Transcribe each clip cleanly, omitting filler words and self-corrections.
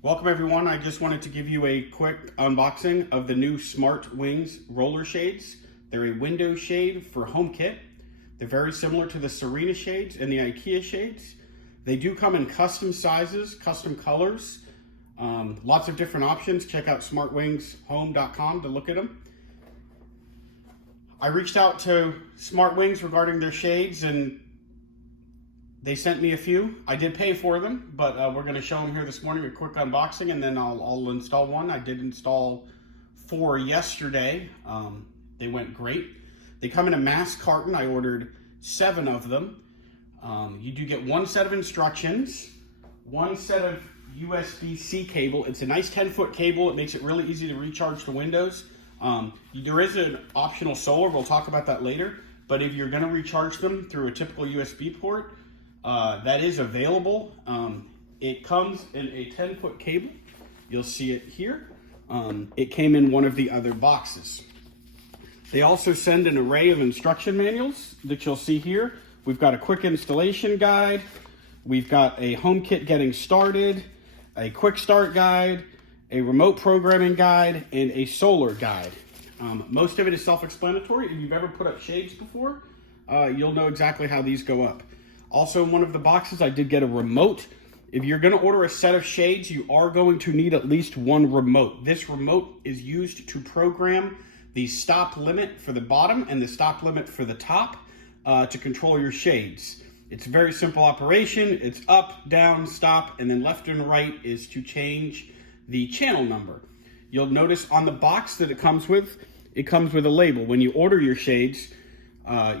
Welcome everyone. I just wanted to give you a quick unboxing of the new Smart Wings roller shades. They're a window shade for HomeKit. They're very similar to the Serena shades and the IKEA shades. They do come in custom sizes, custom colors, lots of different options. Check out smartwingshome.com to look at them. I reached out to Smart Wings regarding their shades and they sent me a few. I did pay for them, but we're going to show them here this morning, a quick unboxing, and then I'll install one. I did install 4 yesterday. They went great. They come in a mass carton. I ordered 7 of them. You do get 1 set of instructions, 1 set of USB-C cable. It's a nice 10-foot cable. It makes it really easy to recharge the windows. There is an optional solar. We'll talk about that later. But if you're going to recharge them through a typical USB port, that is available. It comes in a 10-foot cable. You'll see it here. It came in one of the other boxes. They also send an array of instruction manuals that you'll see here. We've got a quick installation guide. We've got a HomeKit getting started, a quick start guide, a remote programming guide, and a solar guide. Most of it is self-explanatory. If you've ever put up shades before, you'll know exactly how these go up. Also, in one of the boxes, I did get a remote. If you're going to order a set of shades, you are going to need at least 1 remote. This remote is used to program the stop limit for the bottom and the stop limit for the top to control your shades. It's a very simple operation. It's up, down, stop, and then left and right is to change the channel number. You'll notice on the box that it comes with a label. When you order your shades,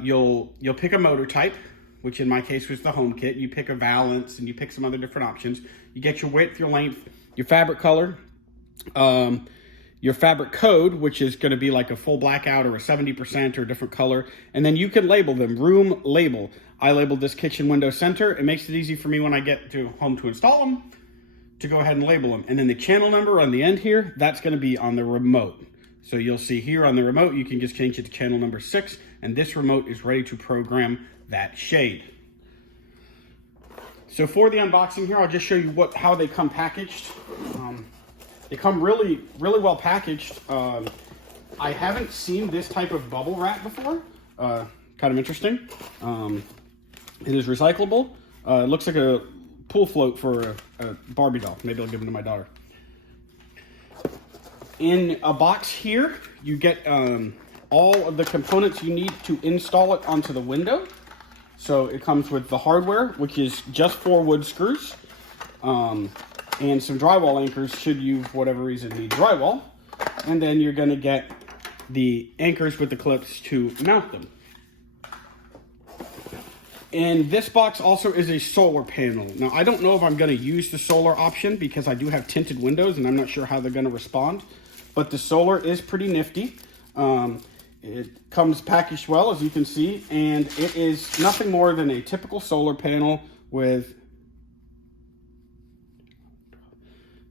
you'll pick a motor type, which in my case was the HomeKit. You pick a valance and you pick some other different options. You get your width, your length, your fabric color, your fabric code, which is going to be like a full blackout or a 70% or a different color. And then you can label them, room label. I labeled this kitchen window center. It makes it easy for me when I get to home to install them to go ahead and label them. And then the channel number on the end here, that's going to be on the remote. So you'll see here on the remote, you can just change it to channel number 6, and this remote is ready to program that shade. So for the unboxing here, I'll just show you how they come packaged. They come really well packaged. I haven't seen this type of bubble wrap before. Kind of interesting. It is recyclable. It looks like a pool float for a Barbie doll. Maybe I'll give them to my daughter. In a box here, you get all of the components you need to install it onto the window. So it comes with the hardware, which is just 4 wood screws, and some drywall anchors should you, for whatever reason, need drywall. And then you're going to get the anchors with the clips to mount them. And this box also is a solar panel. Now, I don't know if I'm going to use the solar option because I do have tinted windows and I'm not sure how they're going to respond. But the solar is pretty nifty. It comes packaged well, as you can see, and it is nothing more than a typical solar panel with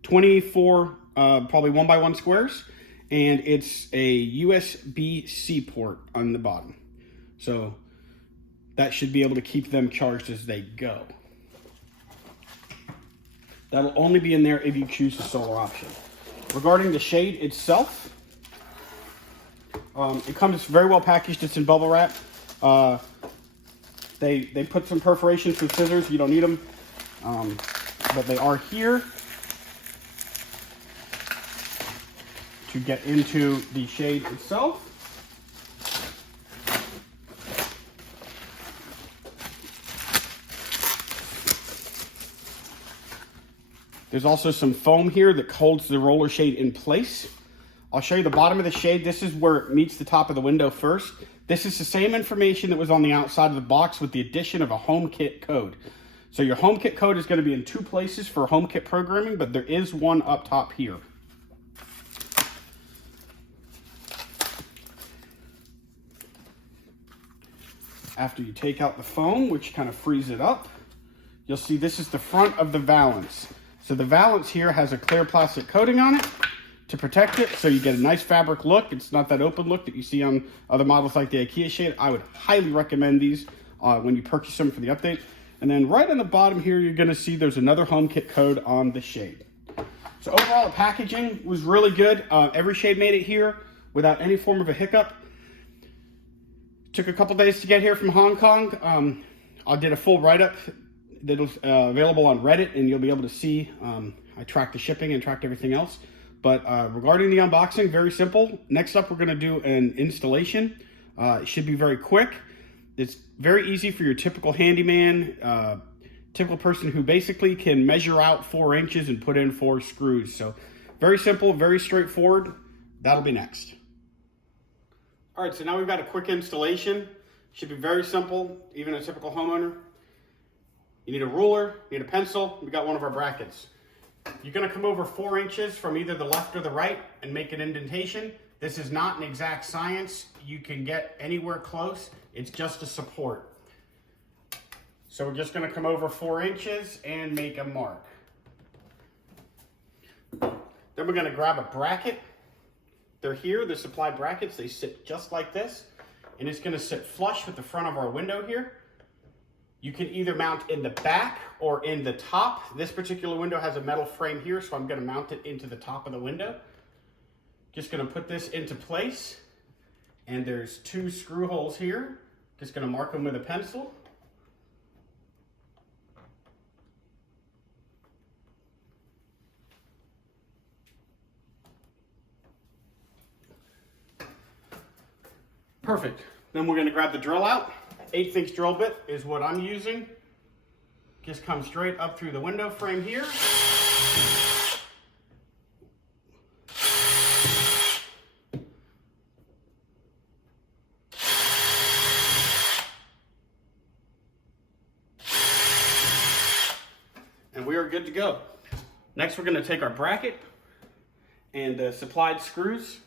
24 probably 1x1 squares, and it's a USB-C port on the bottom. So that should be able to keep them charged as they go. That'll only be in there if you choose the solar option. Regarding the shade itself, it comes very well packaged. It's in bubble wrap. They put some perforations with scissors. You don't need them, but they are here to get into the shade itself. There's also some foam here that holds the roller shade in place. I'll show you the bottom of the shade. This is where it meets the top of the window first. This is the same information that was on the outside of the box with the addition of a HomeKit code. So your HomeKit code is going to be in 2 places for HomeKit programming, but there is one up top here. After you take out the foam, which kind of frees it up, you'll see this is the front of the valance. So the valance here has a clear plastic coating on it to protect it, so you get a nice fabric look. It's not that open look that you see on other models like the IKEA shade. I would highly recommend these when you purchase them for the update. And then right on the bottom here, you're going to see there's another HomeKit code on the shade. So overall, the packaging was really good. Every shade made it here without any form of a hiccup. Took a couple days to get here from Hong Kong. I did a full write-up that was available on Reddit, and you'll be able to see I tracked the shipping and tracked everything else. But regarding the unboxing, very simple. Next up, we're going to do an installation. It should be very quick. It's very easy for your typical handyman, typical person who basically can measure out 4 inches and put in 4 screws. So very simple, very straightforward. That'll be next. All right, so now we've got a quick installation. Should be very simple, even a typical homeowner. You need a ruler, you need a pencil, we got one of our brackets. You're gonna come over 4 inches from either the left or the right and make an indentation. This is not an exact science. You can get anywhere close. It's just a support. So we're just gonna come over 4 inches and make a mark. Then we're gonna grab a bracket. They're here, they're supplied brackets. They sit just like this, and it's gonna sit flush with the front of our window here. You can either mount in the back or in the top. This particular window has a metal frame here, so I'm gonna mount it into the top of the window. Just gonna put this into place, and there's 2 screw holes here. Just gonna mark them with a pencil. Perfect. Then we're going to grab the drill out. 1/8 inch drill bit is what I'm using. Just come straight up through the window frame here. And we are good to go. Next, we're going to take our bracket and the supplied screws.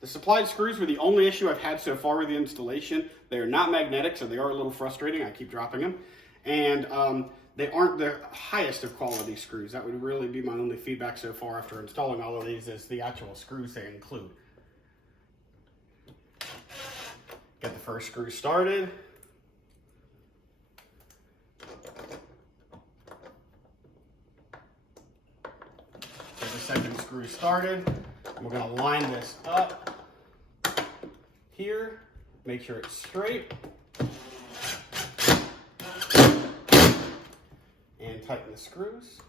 The supplied screws were the only issue I've had so far with the installation. They are not magnetic, so they are a little frustrating. I keep dropping them. And they aren't the highest of quality screws. That would really be my only feedback so far after installing all of these, is the actual screws they include. Get the first screw started. Get the second screw started. And we're going to line this up here, make sure it's straight, and tighten the screws.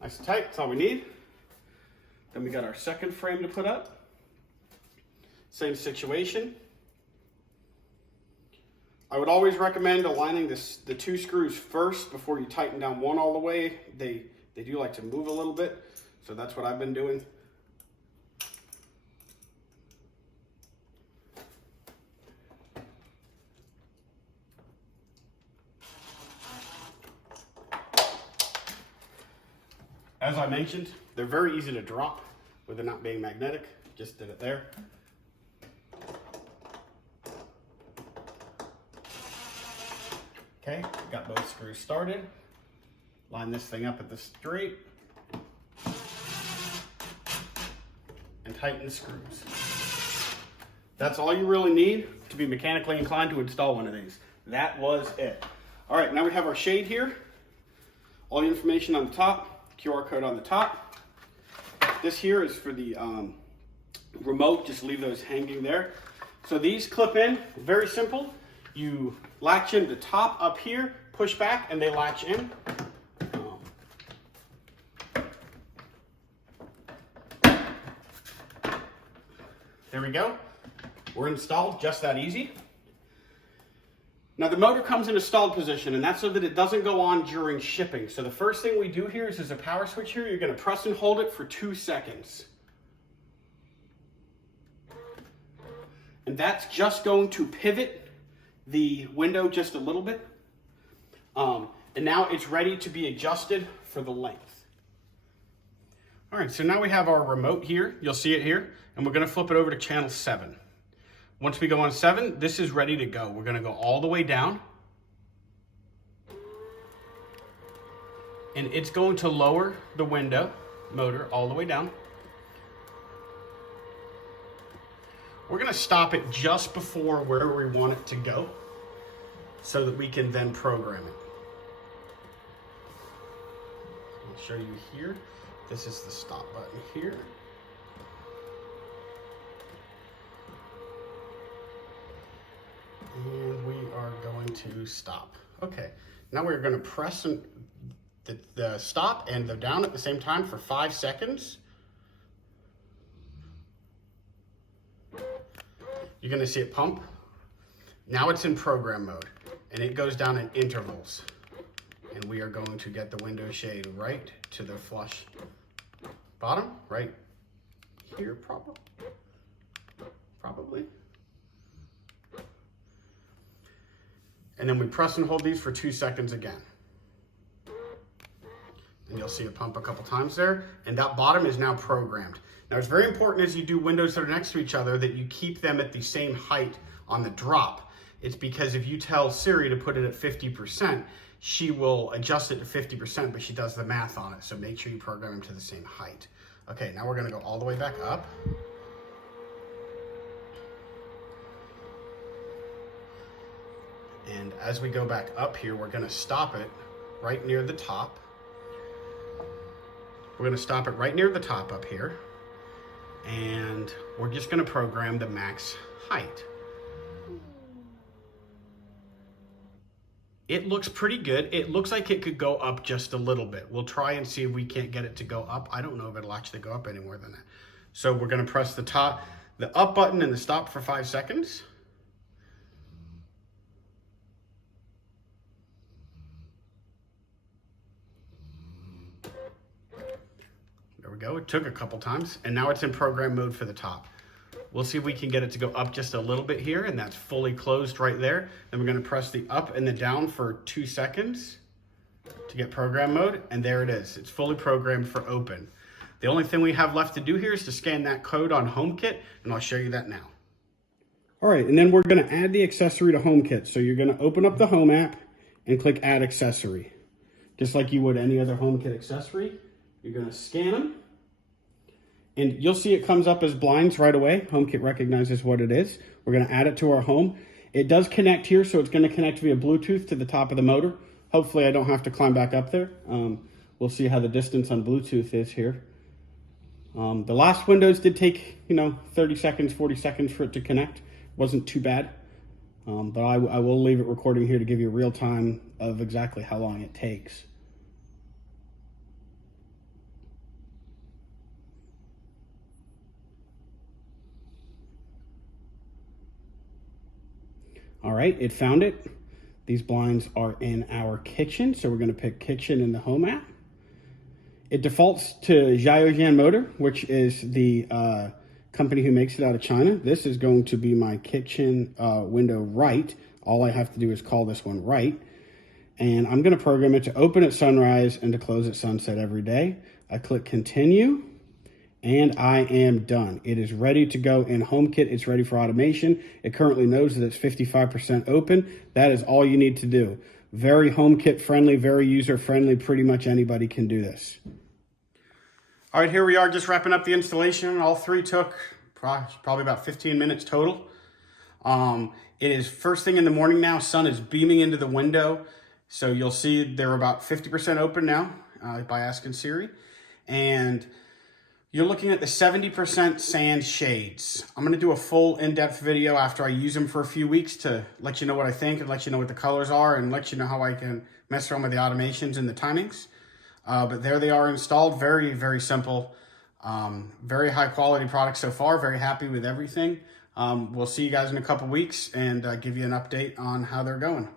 Nice and tight, that's all we need. Then we got our second frame to put up. Same situation. I would always recommend aligning the 2 screws first before you tighten down one all the way. They do like to move a little bit, so that's what I've been doing. As I mentioned, they're very easy to drop with it not being magnetic. Just did it there. Okay, got both screws started. Line this thing up at the straight and tighten the screws. That's all you really need to be mechanically inclined to install one of these. That was it. All right, now we have our shade here. All the information on the top, QR code on the top. This here is for the remote, just leave those hanging there. So these clip in, very simple. You latch in the top up here, push back, and they latch in. There we go. We're installed, just that easy. Now the motor comes in a stalled position, and that's so that it doesn't go on during shipping. So the first thing we do here is there's a power switch here. You're going to press and hold it for 2 seconds. And that's just going to pivot the window just a little bit. And now it's ready to be adjusted for the length. All right, so now we have our remote here. You'll see it here. And we're going to flip it over to channel 7. Once we go on 7, this is ready to go. We're going to go all the way down. And it's going to lower the window motor all the way down. We're going to stop it just before where we want it to go so that we can then program it. show you here. This is the stop button here. And we are going to stop. Okay, now we're going to press the stop and the down at the same time for 5 seconds. You're going to see it pump. Now it's in program mode, and it goes down in intervals. And we are going to get the window shade right to the flush bottom, right here, probably. And then we press and hold these for 2 seconds again. And you'll see it pump a couple times there. And that bottom is now programmed. Now it's very important as you do windows that are next to each other that you keep them at the same height on the drop. It's because if you tell Siri to put it at 50%, she will adjust it to 50%, but she does the math on it. So make sure you program them to the same height. Okay, now we're gonna go all the way back up. And as we go back up here, we're gonna stop it right near the top. We're gonna stop it right near the top up here. And we're just gonna program the max height. It looks pretty good. It looks like it could go up just a little bit. We'll try and see if we can't get it to go up. I don't know if it'll actually go up any more than that. So we're gonna press the up button and the stop for 5 seconds. There we go, it took a couple times, and now it's in program mode for the top. We'll see if we can get it to go up just a little bit here, and that's fully closed right there. Then we're gonna press the up and the down for 2 seconds to get program mode, and there it is. It's fully programmed for open. The only thing we have left to do here is to scan that code on HomeKit, and I'll show you that now. All right, and then we're gonna add the accessory to HomeKit. So you're gonna open up the Home app and click Add Accessory. Just like you would any other HomeKit accessory. You're gonna scan them, and you'll see it comes up as blinds right away. HomeKit recognizes what it is. We're gonna add it to our home. It does connect here, so it's gonna connect via Bluetooth to the top of the motor. Hopefully I don't have to climb back up there. We'll see how the distance on Bluetooth is here. The last Windows did take, 30 seconds, 40 seconds for it to connect. Wasn't too bad, but I will leave it recording here to give you real time of exactly how long it takes. All right, it found it. These blinds are in our kitchen, so we're gonna pick kitchen in the Home app. It defaults to Xiaojian Motor, which is the company who makes it out of China. This is going to be my kitchen window right. All I have to do is call this one right. And I'm gonna program it to open at sunrise and to close at sunset every day. I click continue. And I am done. It is ready to go in HomeKit. It's ready for automation. It currently knows that it's 55% open. That is all you need to do. Very HomeKit friendly, very user friendly. Pretty much anybody can do this. All right, here we are just wrapping up the installation. All three took probably about 15 minutes total. It is first thing in the morning now. Sun is beaming into the window. So you'll see they're about 50% open now by asking Siri. And you're looking at the 70% sand shades. I'm gonna do a full in-depth video after I use them for a few weeks to let you know what I think and let you know what the colors are and let you know how I can mess around with the automations and the timings. But there they are installed, very, very simple. Very high quality product so far, very happy with everything. We'll see you guys in a couple weeks and give you an update on how they're going.